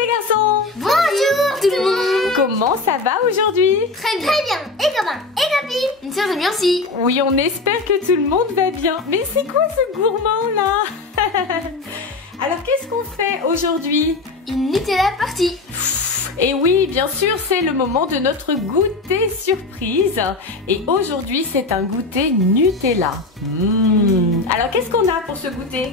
les garçons. Bonjour tout le monde. Comment ça va aujourd'hui? Très bien. Et copains et copines. Très bien aussi. Oui, on espère que tout le monde va bien. Mais c'est quoi ce gourmand là? Alors qu'est-ce qu'on fait aujourd'hui? Une Nutella partie. Et oui, bien sûr, c'est le moment de notre goûter surprise. Et aujourd'hui, c'est un goûter Nutella. Alors qu'est-ce qu'on a pour ce goûter?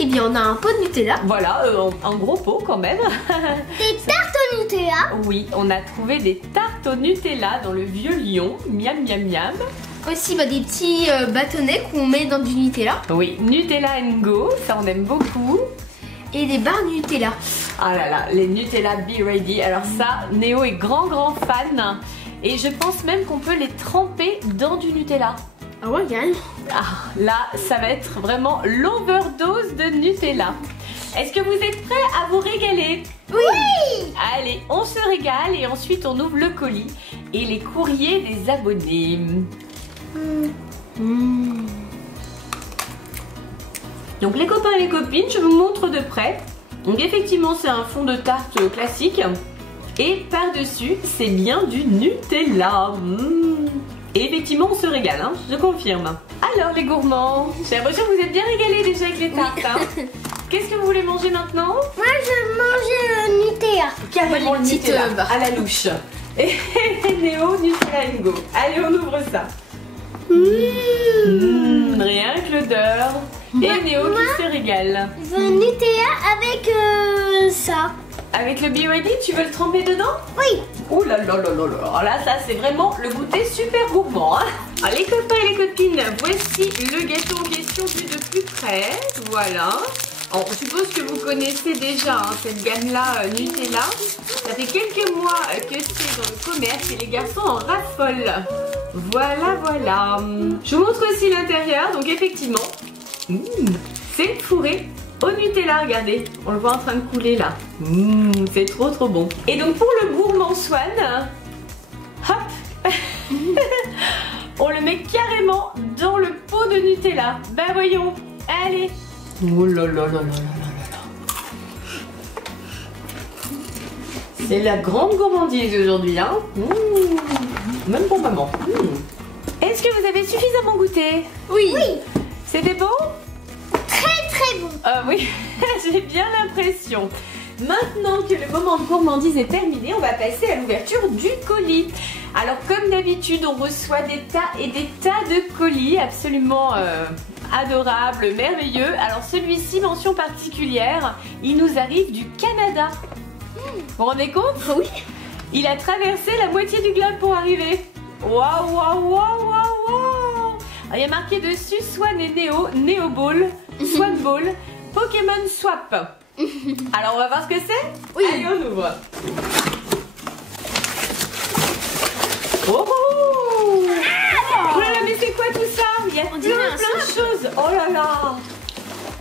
Eh bien, on a un pot de Nutella. Voilà, un gros pot quand même. Des tartes au Nutella. Oui, on a trouvé des tartes au Nutella dans le Vieux Lyon. Miam, miam, miam. Aussi, des petits bâtonnets qu'on met dans du Nutella. Oui, Nutella & Go, ça on aime beaucoup. Et des barres Nutella. Ah là là, les Nutella Be Ready. Alors ça, Néo est grand fan. Et je pense même qu'on peut les tremper dans du Nutella. Ah ouais, gagne. Ah, là, ça va être vraiment l'overdose de Nutella. Est-ce que vous êtes prêts à vous régaler? Oui. Allez, on se régale et ensuite on ouvre le colis et les courriers des abonnés. Donc les copains et les copines, je vous montre de près. Donc effectivement, c'est un fond de tarte classique. Et par-dessus, c'est bien du Nutella. Et effectivement, on se régale, hein, je confirme. Alors les gourmands, j'ai l'impression que vous êtes bien régalés déjà avec les tartes. Hein. Qu'est-ce que vous voulez manger maintenant? Moi, je mange le Nutella. Carrément le Nutella, à la louche. Et Néo, Nutella & Go. Allez, on ouvre ça. Rien que l'odeur. Et Néo qui se régale. Le Nutella avec ça. Avec le Be Ready, tu veux le tremper dedans? Oui. Oh là là là là là. Alors là, ça c'est vraiment le goûter super gourmand. Hein. Alors, les copains et les copines, voici le gâteau en question vu de plus près. Voilà. Alors, je suppose que vous connaissez déjà hein, cette gamme-là Nutella. Ça fait quelques mois que c'est dans le commerce et les garçons en raffolent. Voilà, voilà. Je vous montre aussi l'intérieur. Donc effectivement, c'est fourré au Nutella, regardez, on le voit en train de couler là. C'est trop bon. Et donc pour le gourmand Swan, hop, on le met carrément dans le pot de Nutella. Ben voyons, allez. Oh là là là là là là. C'est la grande gourmandise aujourd'hui, hein. Même pour maman. Est-ce que vous avez suffisamment goûté? Oui. C'était bon? Très bon. Oui, j'ai bien l'impression. Maintenant que le moment de gourmandise est terminé, on va passer à l'ouverture du colis. Alors comme d'habitude, on reçoit des tas et des tas de colis absolument adorables, merveilleux. Alors celui-ci, mention particulière, il nous arrive du Canada. Vous vous rendez compte? Oui. Il a traversé la moitié du globe pour arriver. Waouh, waouh, waouh, waouh. Il y a marqué dessus Swan et Neo Ball, Swan Ball, Pokémon Swap. Alors on va voir ce que c'est? Oui. Allez, on ouvre. Oh, oh là là, mais c'est quoi tout ça? Il y a plein de choses. Oh là là.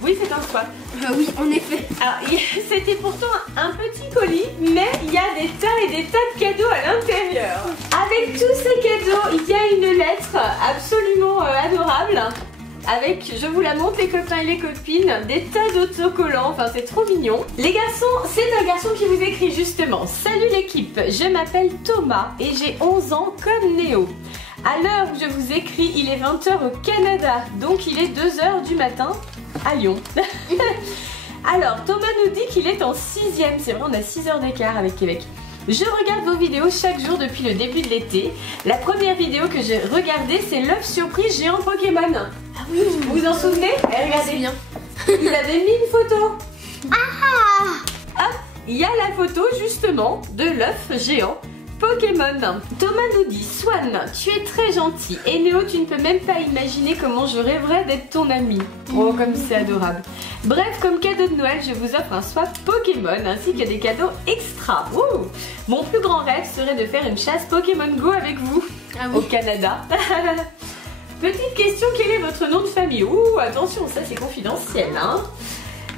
Oui, c'est un swap. Oui, en effet. Alors, c'était pourtant un petit colis, mais il y a des tas et des tas de cadeaux à l'intérieur. Avec tous ces cadeaux, il y a une lettre absolument adorable. Avec, je vous la montre les copains et les copines, des tas d'autocollants, enfin c'est trop mignon. Les garçons, c'est un garçon qui vous écrit justement. Salut l'équipe, je m'appelle Thomas et j'ai 11 ans comme Néo. À l'heure où je vous écris, il est 20 h au Canada, donc il est 2 h du matin à Lyon. Alors, Thomas nous dit qu'il est en 6e, c'est vrai, on a 6 heures d'écart avec Québec. Je regarde vos vidéos chaque jour depuis le début de l'été. La première vidéo que j'ai regardée, c'est l'œuf surprise géant Pokémon. Ah oui. Vous vous en souvenez? Regardez bien. Il avait mis une photo. Ah. Hop, il y a la photo justement de l'œuf géant Pokémon. Thomas nous dit: Swan, tu es très gentil. Et Néo, tu ne peux même pas imaginer comment je rêverais d'être ton ami. Oh, comme c'est adorable. Bref, comme cadeau de Noël, je vous offre un swap Pokémon ainsi que des cadeaux extra. Ouh. Mon plus grand rêve serait de faire une chasse Pokémon Go avec vous au Canada. Petite question, quel est votre nom de famille? Ouh, attention, ça c'est confidentiel, hein.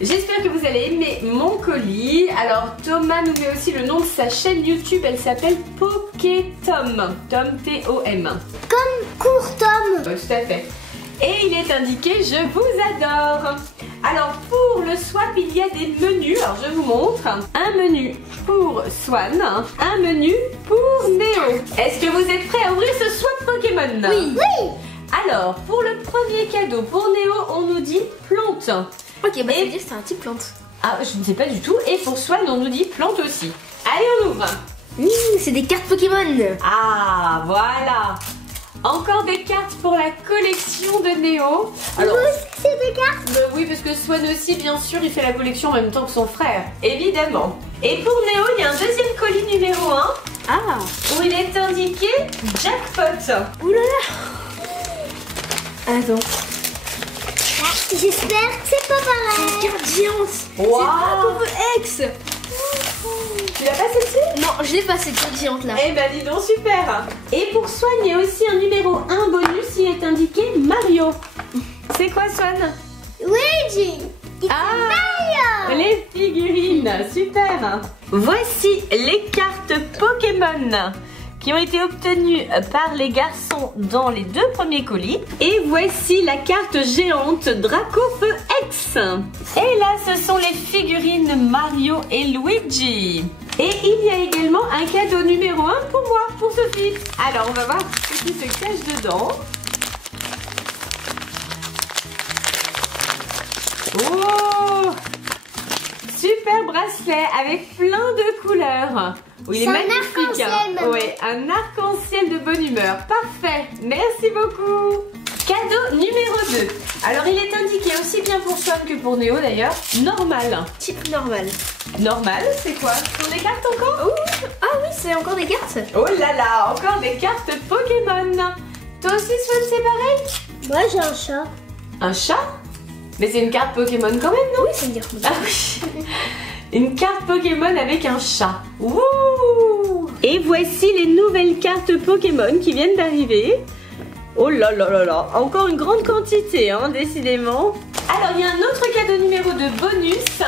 J'espère que vous allez aimer mon colis. Alors Thomas nous met aussi le nom de sa chaîne YouTube. Elle s'appelle Pokétom. Tom, T-O-M. Comme court Tom. Tout à fait. Et il est indiqué: je vous adore. Alors pour pour le swap, il y a des menus. Alors je vous montre. Un menu pour Swan, un menu pour Néo. Est-ce que vous êtes prêts à ouvrir ce swap Pokémon? Oui. Oui. Alors, pour le premier cadeau, pour Néo, on nous dit plante. Ok, bah ça veut dire que c'est un type plante. Ah, je ne sais pas du tout. Et pour Swan, on nous dit plante aussi. Allez, on ouvre. C'est des cartes Pokémon. Ah, voilà. Encore des cartes pour la collection de Néo. Alors, c'est des cartes. Oui, parce que Swan aussi, bien sûr, il fait la collection en même temps que son frère. Évidemment. Et pour Néo, il y a un deuxième colis numéro 1. Ah. Où il est indiqué Jackpot. Ouh là là. Attends. J'espère que c'est pas pareil. C'est une carte géante. Wow. C'est pas pour X. Tu l'as pas celle-ci? Non, je l'ai pas cette carte géante là. Eh ben dis donc, super. Et pour Swan, il y a aussi un numéro 1 bonus, il est indiqué Mario. C'est quoi Swan? Luigi. Ah, les figurines, super. Voici les cartes Pokémon qui ont été obtenues par les garçons dans les 2 premiers colis. Et voici la carte géante Dracofeu X. Et là, ce sont les figurines Mario et Luigi. Et il y a également un cadeau numéro 1 pour moi, pour Sophie. Alors, on va voir ce qui se cache dedans. Oh! Super bracelet avec plein de couleurs. Oui, il est magnifique. Oui, un arc-en-ciel de bonne humeur. Parfait. Merci beaucoup. Cadeau numéro 2. Alors, il est indiqué aussi bien pour Swan que pour Néo d'ailleurs. Normal. Type normal. Normal, c'est quoi? Ce sont des cartes encore? Ah oui, c'est encore des cartes. Oh là là, encore des cartes Pokémon. Toi aussi, Swan, c'est pareil? Moi, j'ai un chat. Un chat? Mais c'est une carte Pokémon quand même, non? Oui, c'est une carte Pokémon. Ah oui. Une carte Pokémon avec un chat. Wouh! Et voici les nouvelles cartes Pokémon qui viennent d'arriver. Oh là là là là. Encore une grande quantité, hein, décidément. Alors, il y a un autre cadeau numéro de bonus.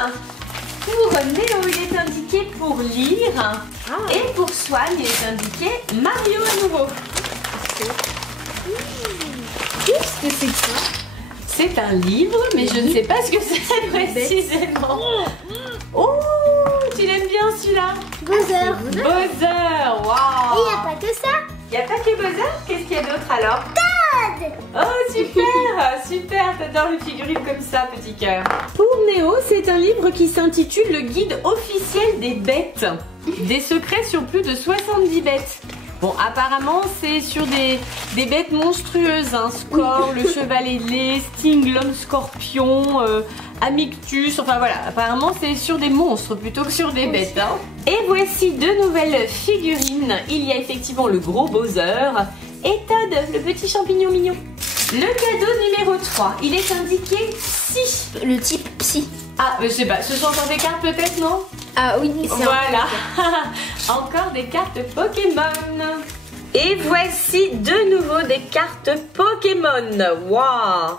Pour Néo, il est indiqué pour lire. Ah. Et pour Swan, il est indiqué Mario à nouveau. Qu'est-ce que c'est que ça? C'est un livre, mais je ne sais pas ce que c'est précisément. Oh, tu l'aimes bien celui-là? Bowser. Bowser, waouh. Et il n'y a pas que ça. Il n'y a pas que Bowser? Qu'est-ce qu'il y a d'autre alors? Toad. Oh, super, super, t'adores les figurines comme ça, petit cœur. Pour Néo, c'est un livre qui s'intitule Le guide officiel des bêtes. Des secrets sur plus de 70 bêtes. Bon, apparemment, c'est sur des bêtes monstrueuses, hein. Score, le cheval ailé, Sting, l'homme scorpion, Amictus, enfin voilà. Apparemment, c'est sur des monstres plutôt que sur des bêtes, hein. Et voici 2 nouvelles figurines. Il y a effectivement le gros Bowser et Toad, le petit champignon mignon. Le cadeau numéro 3, il est indiqué Psy. Le type Psy. Ah, je sais pas, ce sont encore des cartes peut-être, non? Ah oui, c'est voilà. Encore des cartes Pokémon. Et voici de nouveau des cartes Pokémon. Waouh.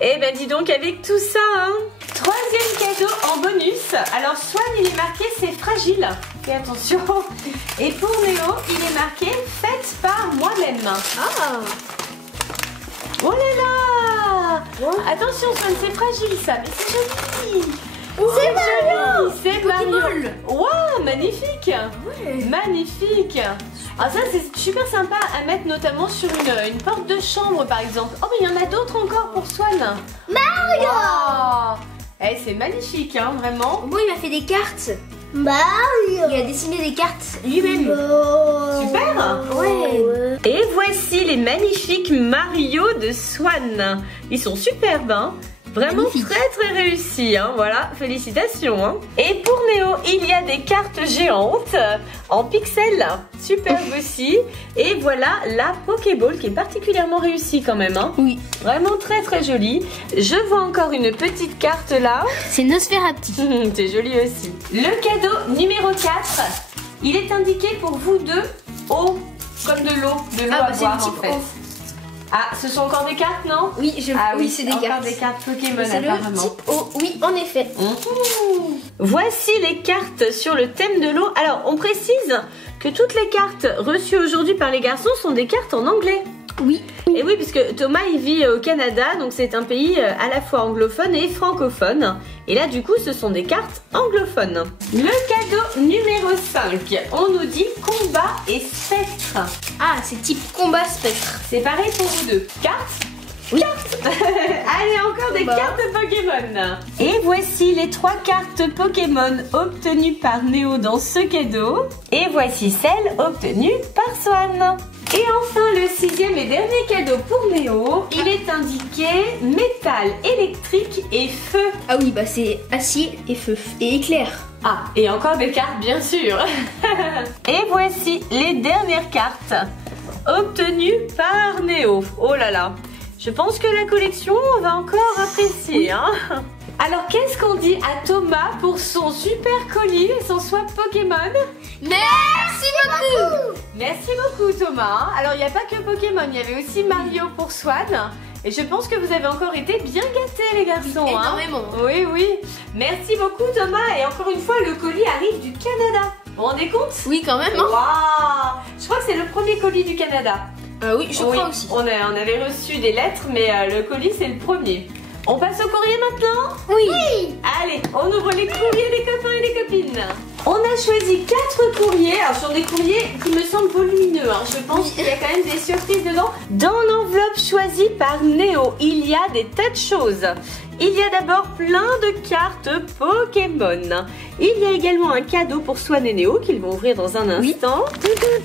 Eh ben dis donc avec tout ça, hein. 3e cadeau en bonus. Alors Swan, il est marqué c'est fragile. Fais attention. Et pour Néo, il est marqué faites par moi-même. Ah. Oh là là. Attention Swan, c'est fragile ça, mais c'est joli. C'est Mario. C'est Mario. Waouh, magnifique. Ouais. Magnifique. Ah ça c'est super sympa à mettre notamment sur une porte de chambre par exemple. Oh mais il y en a d'autres encore pour Swan. Mario. Wow. Eh, c'est magnifique hein, vraiment. Bon, il m'a fait des cartes. Mario. Il a dessiné des cartes lui-même. Super. Ouais. Et voici les magnifiques Mario de Swan. Ils sont superbes hein. Vraiment magnifique. Très réussi, hein, voilà, félicitations. Hein. Et pour Néo, il y a des cartes géantes en pixels, superbe aussi. Et voilà la Pokéball qui est particulièrement réussie quand même. Hein. Oui. Vraiment très jolie. Je vois encore une petite carte là. C'est Nosferatu. C'est joli aussi. Le cadeau numéro 4, il est indiqué pour vous deux eau, comme de l'eau à boire en fait. Ah, ce sont encore des cartes, non? Oui, oui, c'est des cartes. Encore des cartes Pokémon apparemment. Le type O, oui, en effet. Voici les cartes sur le thème de l'eau. Alors, on précise que toutes les cartes reçues aujourd'hui par les garçons sont des cartes en anglais. Oui. Et oui, puisque Thomas il vit au Canada, donc c'est un pays à la fois anglophone et francophone. Et là du coup ce sont des cartes anglophones. Le cadeau numéro 5, on nous dit combat et spectre. Ah, c'est type combat spectre. C'est pareil pour vous deux. Cartes. Oui. Cartes. Allez, encore des cartes Pokémon. Et voici les 3 cartes Pokémon obtenues par Néo dans ce cadeau. Et voici celles obtenues par Swan. Et enfin, le 6e et dernier cadeau pour Néo, il est indiqué métal, électrique et feu. Ah oui, bah c'est acier et feu et éclair. Ah, et encore des cartes bien sûr. Et voici les dernières cartes obtenues par Néo. Oh là là, je pense que la collection on va encore apprécier. Hein. Alors qu'est-ce qu'on dit à Thomas pour son super colis et son swap Pokémon? Merci beaucoup. Merci beaucoup Thomas. Alors il n'y a pas que Pokémon, il y avait aussi Mario pour Swan. Et je pense que vous avez encore été bien gâtés les garçons. Énormément. Hein. Oui, oui. Merci beaucoup Thomas. Et encore une fois, le colis arrive du Canada. Vous vous rendez compte? Oui, quand même. Hein. Waouh. Je crois que c'est le premier colis du Canada. Oui, je crois aussi. On avait reçu des lettres, mais le colis c'est le premier. On passe au courrier maintenant? Oui. Allez, on ouvre les courriers les copains et les copines. On a choisi 4 courriers, alors sur des courriers qui me semblent volumineux, hein. Je pense qu'il y a quand même des surprises dedans. Dans l'enveloppe choisie par Néo, il y a des tas de choses. Il y a d'abord plein de cartes Pokémon. Il y a également un cadeau pour Swan et Néo qu'ils vont ouvrir dans un instant.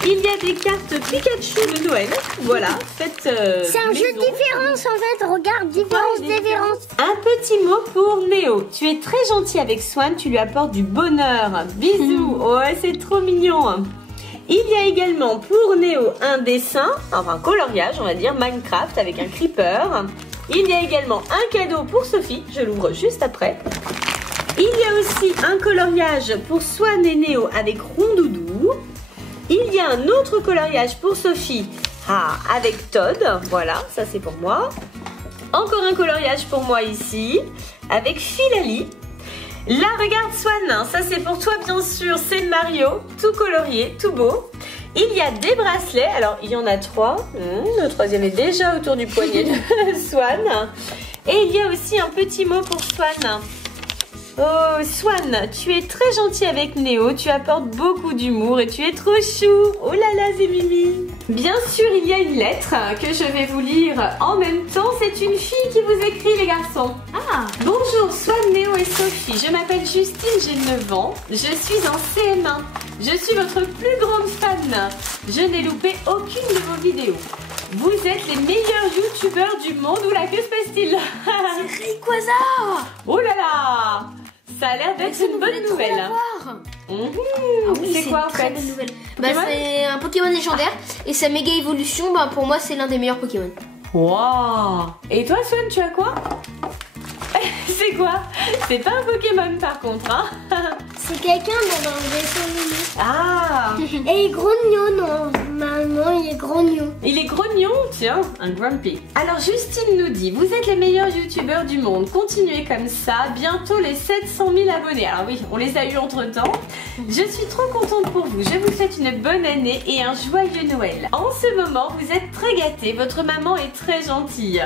Il y a des cartes Pikachu de Noël. Voilà, faites c'est un jeu de différence en fait, regarde, différence. Un petit mot pour Néo. Tu es très gentil avec Swan, tu lui apportes du bonheur. Bisous. Ouais, c'est trop mignon. Il y a également pour Néo un dessin, enfin un coloriage, on va dire, Minecraft avec un creeper. Il y a également un cadeau pour Sophie, je l'ouvre juste après. Il y a aussi un coloriage pour Swan et Néo avec Rondoudou. Il y a un autre coloriage pour Sophie avec Todd, voilà, ça c'est pour moi. Encore un coloriage pour moi ici, avec Philali. Là, regarde Swan, ça c'est pour toi bien sûr, c'est Mario, tout colorié, tout beau. Il y a des bracelets, alors il y en a 3, le 3e est déjà autour du poignet de Swan. Et il y a aussi un petit mot pour Swan. Oh Swan, tu es très gentil avec Néo, tu apportes beaucoup d'humour et tu es trop chou. Oh là là, c'est Mimi. Bien sûr, il y a une lettre que je vais vous lire en même temps. C'est une fille qui vous écrit les garçons. Bonjour Swan, Néo et Sophie, je m'appelle Justine, j'ai 9 ans. Je suis en CM1. Je suis votre plus grande fan. Je n'ai loupé aucune de vos vidéos. Vous êtes les meilleurs youtubeurs du monde. Oula, que se passe-t-il? C'est Rayquaza. Oh là là, ça a l'air d'être une bonne nouvelle. C'est quoi en fait? Bonne nouvelle. Bah, c'est un Pokémon légendaire et sa méga évolution, bah, pour moi c'est l'un des meilleurs Pokémon. Waouh. Et toi Swan, tu as quoi? C'est quoi? C'est pas un Pokémon par contre, hein? C'est quelqu'un dans un dessin animé. Ah. Et il est grognon, normalement il est grognon. Il est grognon, tiens, un grumpy. Alors Justine nous dit, vous êtes les meilleurs youtubeurs du monde, continuez comme ça, bientôt les 700 000 abonnés. Alors oui, on les a eu entre temps. Je suis trop contente pour vous, je vous souhaite une bonne année et un joyeux Noël. En ce moment, vous êtes très gâtés, votre maman est très gentille.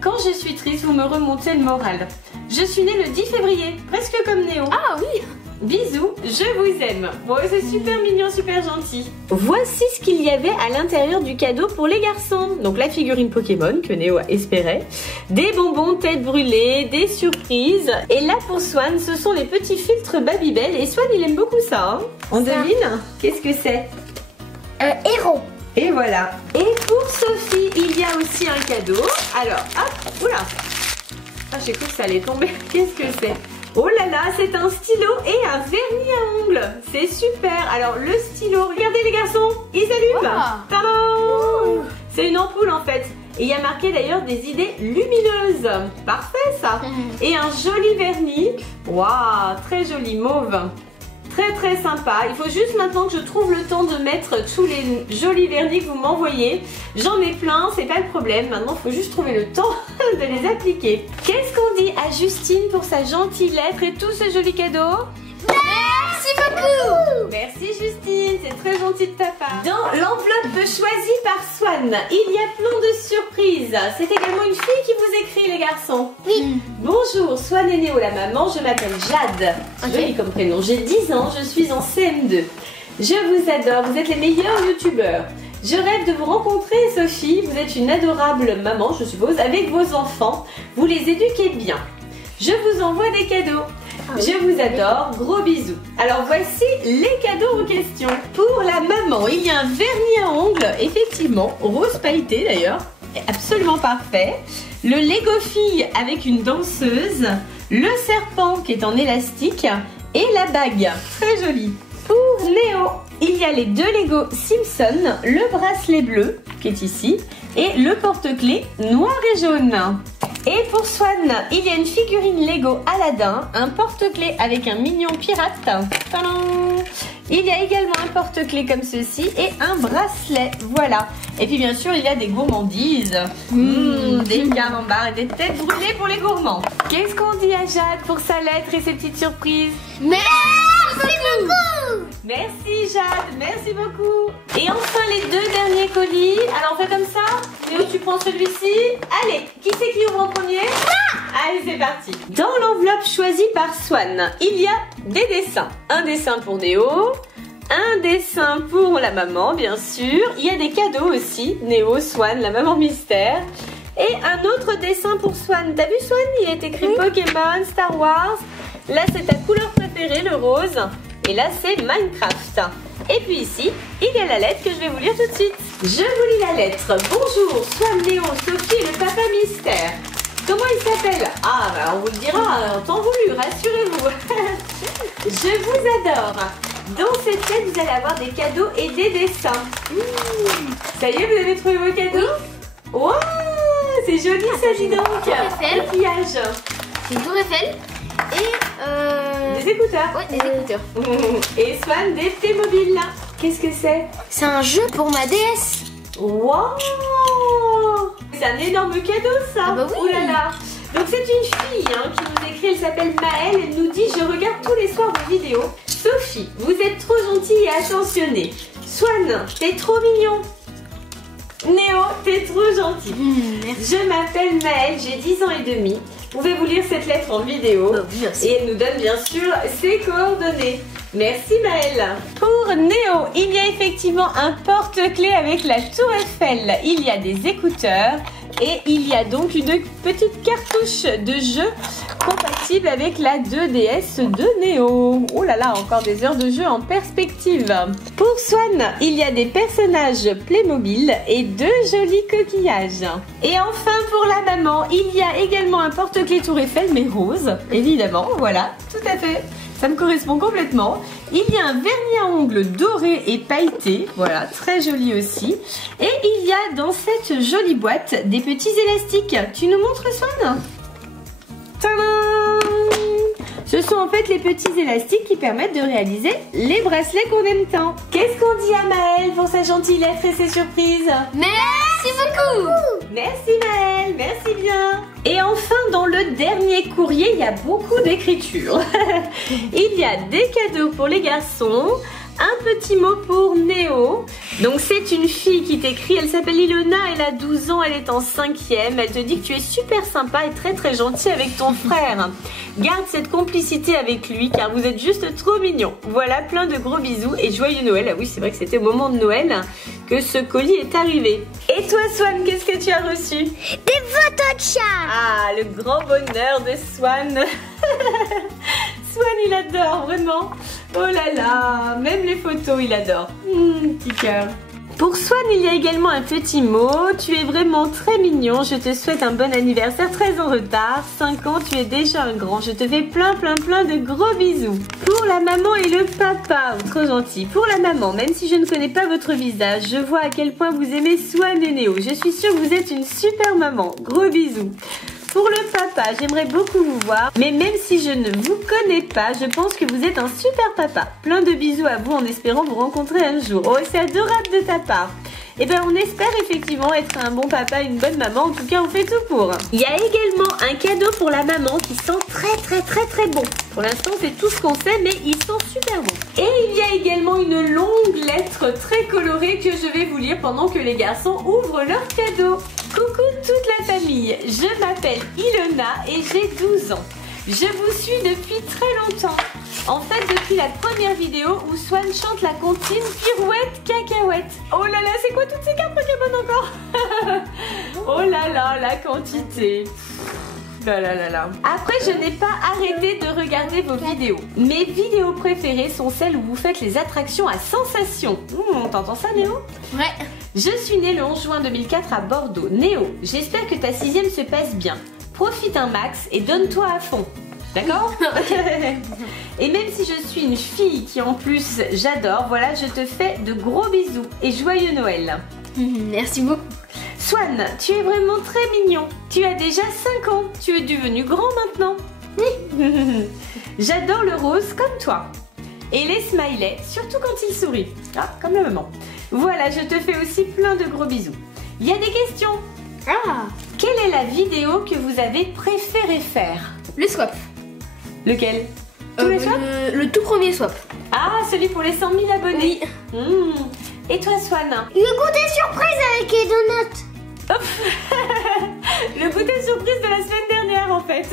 Quand je suis triste, vous me remontez le moral. Je suis née le 10 février, presque comme Néo. Ah oui. Bisous, je vous aime. Bon, c'est super mignon, super gentil. Voici ce qu'il y avait à l'intérieur du cadeau pour les garçons. Donc la figurine Pokémon que Néo espérait, des bonbons tête brûlée, des surprises. Et là pour Swan, ce sont les petits filtres Babybel. Et Swan, il aime beaucoup ça. Hein. On devine? Qu'est-ce que c'est? Héros. Et voilà. Et pour Sophie, il y a aussi un cadeau. Alors, hop, oula. Ah, j'ai cru que ça allait tomber. Qu'est-ce que c'est? Oh là là, c'est un stylo et un vernis à ongles. C'est super. Alors, le stylo, regardez les garçons, il s'allume. Wow. Tadam! C'est une ampoule en fait. Et il y a marqué d'ailleurs des idées lumineuses. Parfait ça. Et un joli vernis. Waouh, très joli mauve. Très très sympa. Il faut juste maintenant que je trouve le temps de mettre tous les jolis vernis que vous m'envoyez. J'en ai plein, c'est pas le problème. Maintenant, il faut juste trouver le temps de les appliquer. Qu'est-ce qu'on dit à Justine pour sa gentille lettre et tout ce joli cadeau? Merci beaucoup. Merci Justine. copine, c'est très gentil de ta part. Dans l'enveloppe choisie par Swan, il y a plein de surprises. C'est également une fille qui vous écrit, les garçons. Oui. Bonjour, Swan et Néo, la maman, je m'appelle Jade. Joli comme prénom, j'ai 10 ans, je suis en CM2. Je vous adore, vous êtes les meilleurs youtubeurs. Je rêve de vous rencontrer, Sophie. Vous êtes une adorable maman, je suppose, avec vos enfants. Vous les éduquez bien. Je vous envoie des cadeaux. Je vous adore, gros bisous. Alors voici les cadeaux en question. Pour la maman, il y a un vernis à ongles, effectivement, rose pailleté d'ailleurs, absolument parfait. Le Lego fille avec une danseuse, le serpent qui est en élastique et la bague, très jolie. Pour Néo, il y a les 2 Lego Simpson, le bracelet bleu qui est ici et le porte-clés noir et jaune. Et pour Swan, il y a une figurine Lego Aladdin, un porte-clés avec un mignon pirate. Tadam! Il y a également un porte-clés comme ceci et un bracelet, voilà. Et puis bien sûr, il y a des gourmandises, des carambars et des têtes brûlées pour les gourmands. Qu'est-ce qu'on dit à Jade pour sa lettre et ses petites surprises? Merci beaucoup. Merci Jade, merci beaucoup. Et enfin les 2 derniers colis. Alors on fait comme ça. Léo, tu prends celui-ci. Allez, qui c'est qui ouvre en premier? Allez, c'est parti. Dans l'enveloppe choisie par Swan, il y a des dessins. Un dessin pour Néo, un dessin pour la maman, bien sûr. Il y a des cadeaux aussi. Néo, Swan, la maman mystère. Et un autre dessin pour Swan. T'as vu Swan? Il est écrit Pokémon, Star Wars. Là, c'est ta couleur préférée, le rose. Et là, c'est Minecraft. Et puis ici, il y a la lettre que je vais vous lire tout de suite. Je vous lis la lettre. Bonjour, Swan, Léo, Sophie et le papa mystère. Comment il s'appelle? Ah, bah, on vous le dira en temps voulu, rassurez-vous. Je vous adore. Dans cette lettre, vous allez avoir des cadeaux et des dessins. Ça y est, vous avez trouvé vos cadeaux? Wow, c'est joli ça, dis donc. Maquillage. C'est une tour Eiffel et des écouteurs. Ouais, des écouteurs. Et Swan, des Playmobil là. Qu'est-ce que c'est? C'est un jeu pour ma DS. Wow, c'est un énorme cadeau ça. Ah bah oui. Oh là là. Donc c'est une fille qui nous écrit, elle s'appelle Maëlle, elle nous dit: je regarde tous les soirs vos vidéos. Sophie, vous êtes trop gentille et attentionnée. Swan, t'es trop mignon. Néo, t'es trop gentil. Je m'appelle Maëlle, j'ai 10 ans et demi. Pouvez-vous lire cette lettre en vidéo? Et elle nous donne bien sûr ses coordonnées. Merci Maëlle. Pour Néo, il y a effectivement un porte-clés avec la tour Eiffel. Il y a des écouteurs et il y a donc une petite cartouche de jeu compatible avec la 2DS de Néo. Oh là là, encore des heures de jeu en perspective. Pour Swan, il y a des personnages Playmobil et 2 jolis coquillages. Et enfin pour la maman, il y a également un porte-clés tour Eiffel mais rose, évidemment, voilà, tout à fait. Ça me correspond complètement. Il y a un vernis à ongles doré et pailleté. Voilà, très joli aussi. Et il y a dans cette jolie boîte des petits élastiques. Tu nous montres, Swan? Tadam! Ce sont en fait les petits élastiques qui permettent de réaliser les bracelets qu'on aime tant. Qu'est-ce qu'on dit à Maëlle pour sa gentille lettre et ses surprises? Merci beaucoup. Merci Maëlle, merci bien. Et enfin, dans le dernier courrier, il y a beaucoup d'écriture. Il y a des cadeaux pour les garçons, un petit mot pour Néo. Donc c'est une fille qui t'écrit, elle s'appelle Ilona, elle a 12 ans, elle est en 5e. Elle te dit que tu es super sympa et très très gentil avec ton frère. Garde cette complicité avec lui car vous êtes juste trop mignons. Voilà, plein de gros bisous et joyeux Noël. Ah oui, c'est vrai que c'était au moment de Noël que ce colis est arrivé. Et toi Swan, qu'est-ce que tu as reçu? Des photos de chat. Ah, le grand bonheur de Swan. Swan, il adore, vraiment. Oh là là, même les photos, il adore. Petit cœur. Pour Swan, il y a également un petit mot. Tu es vraiment très mignon. Je te souhaite un bon anniversaire, très en retard. 5 ans, tu es déjà un grand. Je te fais plein de gros bisous. Pour la maman et le papa, trop gentil. Pour la maman, même si je ne connais pas votre visage, je vois à quel point vous aimez Swan et Néo. Je suis sûre que vous êtes une super maman. Gros bisous. Pour le papa, j'aimerais beaucoup vous voir, mais même si je ne vous connais pas, je pense que vous êtes un super papa. Plein de bisous à vous en espérant vous rencontrer un jour. Oh, c'est adorable de ta part. Eh bien, on espère effectivement être un bon papa, une bonne maman. En tout cas, on fait tout pour. Il y a également un cadeau pour la maman qui sent très bon. Pour l'instant, c'est tout ce qu'on sait, mais ils sont super bons. Et il y a également une longue lettre lettre très colorée que je vais vous lire pendant que les garçons ouvrent leurs cadeaux. Coucou toute la famille, je m'appelle Ilona et j'ai 12 ans. Je vous suis depuis très longtemps. En fait, depuis la première vidéo où Swan chante la comptine Pirouette Cacahuète. Oh là là, c'est quoi toutes ces cartes Pokémon encore? Oh là là, la quantité. Là là là là. Après, je n'ai pas arrêté de regarder vos vidéos. Mes vidéos préférées sont celles où vous faites les attractions à sensations. T'entends ça, Néo? Ouais. Je suis née le 11 juin 2004 à Bordeaux. Néo, j'espère que ta 6e se passe bien. Profite un max et donne-toi à fond. D'accord? Et même si je suis une fille qui en plus j'adore, voilà, je te fais de gros bisous et joyeux Noël. Merci beaucoup. Swan, tu es vraiment très mignon. Tu as déjà 5 ans. Tu es devenu grand maintenant. Oui. J'adore le rose comme toi. Et les smileys, surtout quand il sourit. Ah, comme la maman. Voilà, je te fais aussi plein de gros bisous. Il y a des questions. Ah, quelle est la vidéo que vous avez préféré faire? le swap. Lequel? Tous les swaps? Le tout premier swap. Ah, celui pour les 100 000 abonnés. Oui. Et toi, Swan? Le goûter surprise avec les donuts. Le goûter surprise de la semaine dernière, en fait.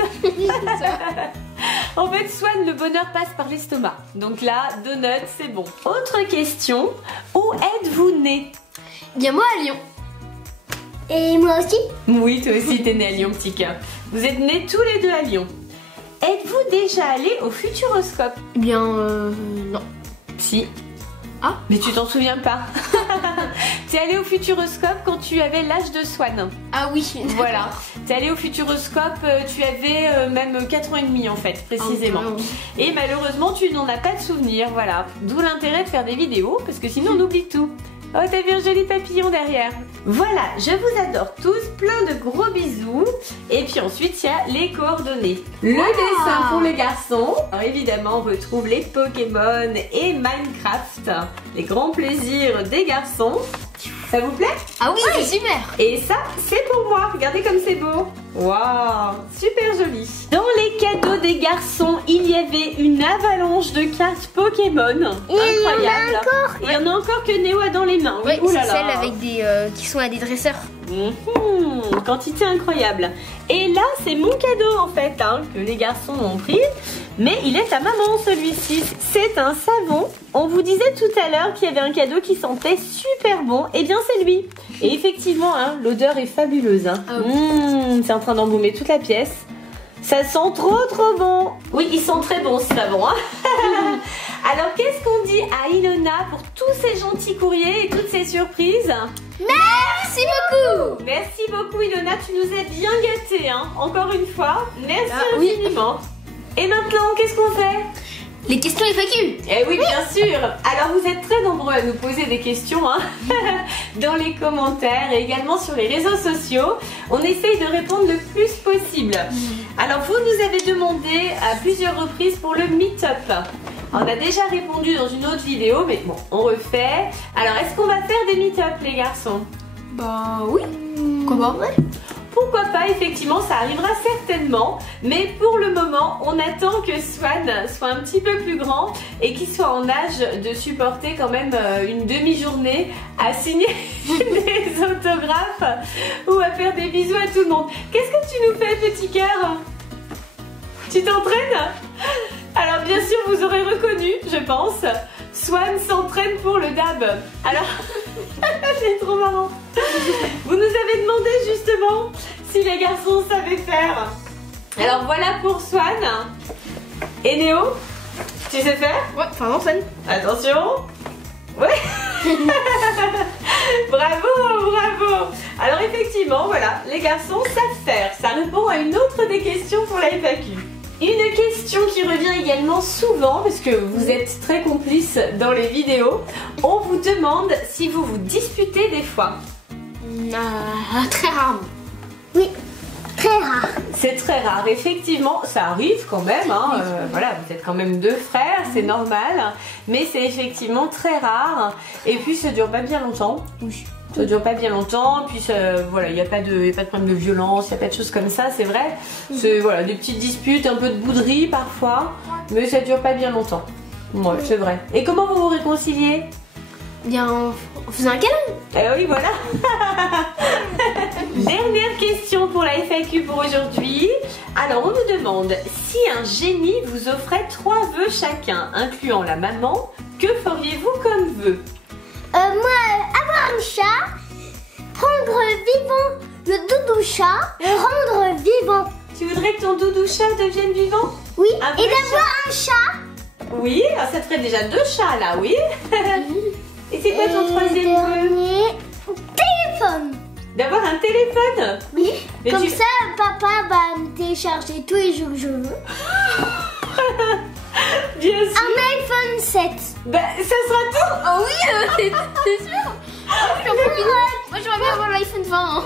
En fait, Swan, le bonheur passe par l'estomac. Donc là, donut, c'est bon. Autre question. Où êtes-vous né? Bien moi à Lyon. Et moi aussi. Oui, toi aussi, t'es né à Lyon, petit cœur. Vous êtes nés tous les deux à Lyon. Êtes-vous déjà allé au Futuroscope? Eh bien, non. Si. Ah, mais tu t'en souviens pas. T'es allé au Futuroscope quand tu avais l'âge de Swan. Ah oui. Voilà. T'es allé au Futuroscope, tu avais même 4 ans et demi en fait, précisément. Oh, et malheureusement, tu n'en as pas de souvenir, voilà. D'où l'intérêt de faire des vidéos, parce que sinon on oublie tout. Oh, t'as vu un joli papillon derrière. Voilà, je vous adore tous, plein de gros bisous. Et puis ensuite, il y a les coordonnées. Le dessin pour les garçons. Alors évidemment, on retrouve les Pokémon et Minecraft. Les grands plaisirs des garçons. Ça vous plaît? Ah oui, c'est super. Et ça, c'est pour moi. Regardez comme c'est beau. Waouh, super joli. Dans les cadeaux des garçons, il y avait une avalanche de cartes Pokémon. Incroyable. Il y en a encore que Néo a dans les mains. Oui, ouh là c'est là. celles avec des qui sont à des dresseurs. Quantité incroyable. Et là, c'est mon cadeau en fait, que les garçons ont pris. Mais il est à maman celui-ci. C'est un savon. On vous disait tout à l'heure qu'il y avait un cadeau qui sentait super bon. Et bien c'est lui. Et effectivement, l'odeur est fabuleuse. C'est en train d'embaumer toute la pièce. Ça sent trop bon. Oui, il sent très bon ce savon. Alors qu'est-ce qu'on dit à Ilona pour tous ces gentils courriers et toutes ces surprises? Merci beaucoup. Merci beaucoup Ilona, tu nous as bien gâtés, encore une fois. Merci infiniment. Et maintenant, qu'est-ce qu'on fait? Les questions FAQ. Eh oui, bien sûr. Alors vous êtes très nombreux à nous poser des questions dans les commentaires et également sur les réseaux sociaux. On essaye de répondre le plus possible. Alors vous nous avez demandé à plusieurs reprises pour le meet-up. On a déjà répondu dans une autre vidéo, mais bon, on refait. Alors est-ce qu'on va faire des meet-up les garçons? Bah oui. Comment? Pourquoi pas, effectivement, ça arrivera certainement. Mais pour le moment, on attend que Swan soit un petit peu plus grand et qu'il soit en âge de supporter quand même une demi-journée à signer des autographes ou à faire des bisous à tout le monde. Qu'est-ce que tu nous fais, petit cœur? Tu t'entraînes? Alors bien sûr, vous aurez reconnu, je pense, Swan s'entraîne pour le dab. Alors, c'est trop marrant. Vous nous avez demandé justement si les garçons savaient faire. Alors voilà pour Swan. Et Néo, tu sais faire? Ouais, enfin non, Swan. Attention. Ouais. Bravo. Alors effectivement, voilà, les garçons savent faire. Ça répond à une autre des questions pour la FAQ. Une question qui revient également souvent, parce que vous êtes très complices dans les vidéos, on vous demande si vous vous disputez des fois. Très rarement. Oui, très rare. C'est très rare, effectivement, ça arrive quand même, voilà, vous êtes quand même 2 frères, c'est normal, mais c'est effectivement très rare, et puis ça dure pas bien longtemps. Oui. Ça dure pas bien longtemps, puis voilà, il n'y a pas de problème de violence, il n'y a pas de choses comme ça, c'est vrai. C'est voilà, des petites disputes, un peu de bouderie parfois, mais ça dure pas bien longtemps. Ouais, c'est vrai. Et comment vous vous réconciliez? Bien, en faisant un câlin. Oui, voilà. Dernière question pour la FAQ pour aujourd'hui. Alors, on nous demande si un génie vous offrait 3 vœux chacun, incluant la maman, que feriez-vous comme vœu? Moi, avoir un chat, rendre vivant le doudou chat, le rendre vivant. Tu voudrais que ton doudou chat devienne vivant? Oui, Un et vrai d'avoir un chat. Oui, alors ça te ferait déjà 2 chats là, oui. Et c'est quoi ton troisième vœu? Dernier, téléphone. D'avoir un téléphone? Oui, Mais comme tu- ça, papa va me télécharger tous les jeux que je veux. Bien sûr. Un iPhone 7. Bah, ça sera tout. Oh oui, c'est sûr. Moi j'aimerais bien avoir l'iPhone 20. Hein.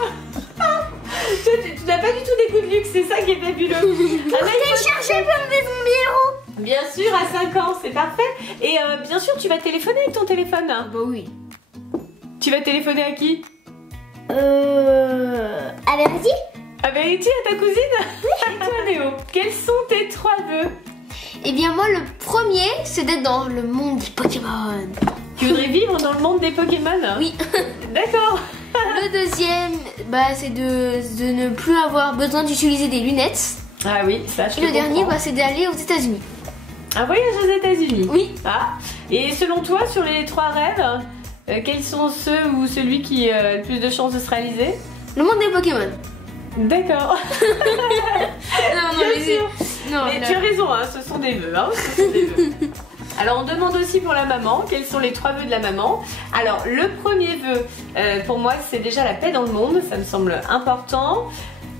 Toi, tu n'as pas du tout des coups de luxe, c'est ça qui est fabuleux. Un iPhone- Télécharger pour me faire mon Bien sûr, à 5 ans, c'est parfait. Et bien sûr, tu vas téléphoner avec ton téléphone. Bah oui. Tu vas téléphoner à qui? À Verdi. À Verity, à ta cousine? Et toi, Néo, quels sont tes 3 vœux? Eh bien moi le premier c'est d'être dans le monde des Pokémon. Tu voudrais vivre dans le monde des Pokémon? Oui. D'accord. Le deuxième bah c'est de ne plus avoir besoin d'utiliser des lunettes. Ah oui, ça je Et le te dernier comprends. bah c'est d'aller aux États-Unis. Un voyage aux États-Unis? Oui. Ah. Et selon toi, sur les 3 rêves, quels sont ceux ou celui qui a le plus de chances de se réaliser? Le monde des Pokémon. D'accord. Non Bien sûr. Non, Mais là- tu as raison, hein, ce sont des vœux. Hein, ce sont des vœux. Alors on demande aussi pour la maman, quels sont les 3 vœux de la maman. Alors le premier vœu, pour moi, c'est déjà la paix dans le monde, ça me semble important.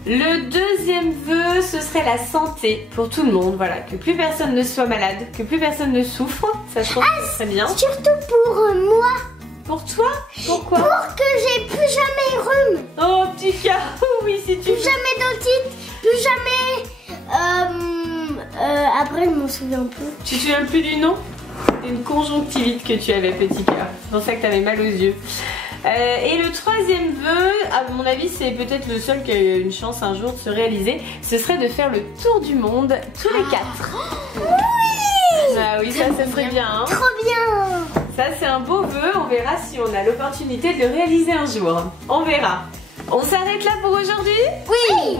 Le deuxième vœu, ce serait la santé pour tout le monde, voilà, que plus personne ne soit malade, que plus personne ne souffre, ça je trouve que ce serait bien. Surtout pour moi. Pour toi? Pourquoi? Pour que j'ai plus jamais rhume. Oh petit cœur, oui si tu Plus veux. jamais d'otite. Plus jamais... après, je m'en souviens plus. Tu te souviens plus du nom? C'était une conjonctivite que tu avais, petit cœur. C'est pour ça que tu avais mal aux yeux. Et le troisième vœu, à mon avis, c'est peut-être le seul qui a une chance un jour de se réaliser. Ce serait de faire le tour du monde tous les 4. Oui. Ah oui, ça serait bien. Hein. Trop bien. Ça, c'est un beau vœu. On verra si on a l'opportunité de le réaliser un jour. On verra. On s'arrête là pour aujourd'hui? Oui.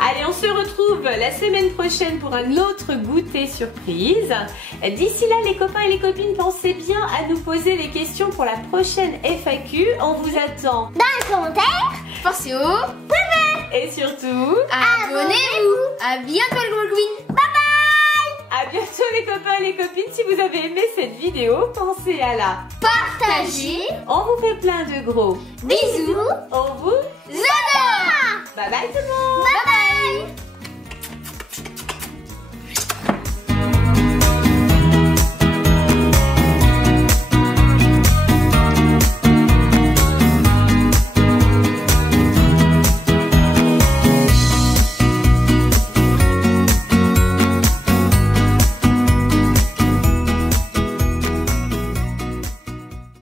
Allez, on se retrouve la semaine prochaine pour un autre goûter surprise. D'ici là, les copains et les copines, pensez bien à nous poser les questions pour la prochaine FAQ. On vous attend. Dans les commentaires. Pensez au Et surtout, abonnez-vous. À bientôt les Gold Queen. Bye bye. à bientôt les copains et les copines. Si vous avez aimé cette vidéo, pensez à la Partagez. On vous fait plein de gros Bisous. On vous Zada. bye bye tout le monde. Bye bye.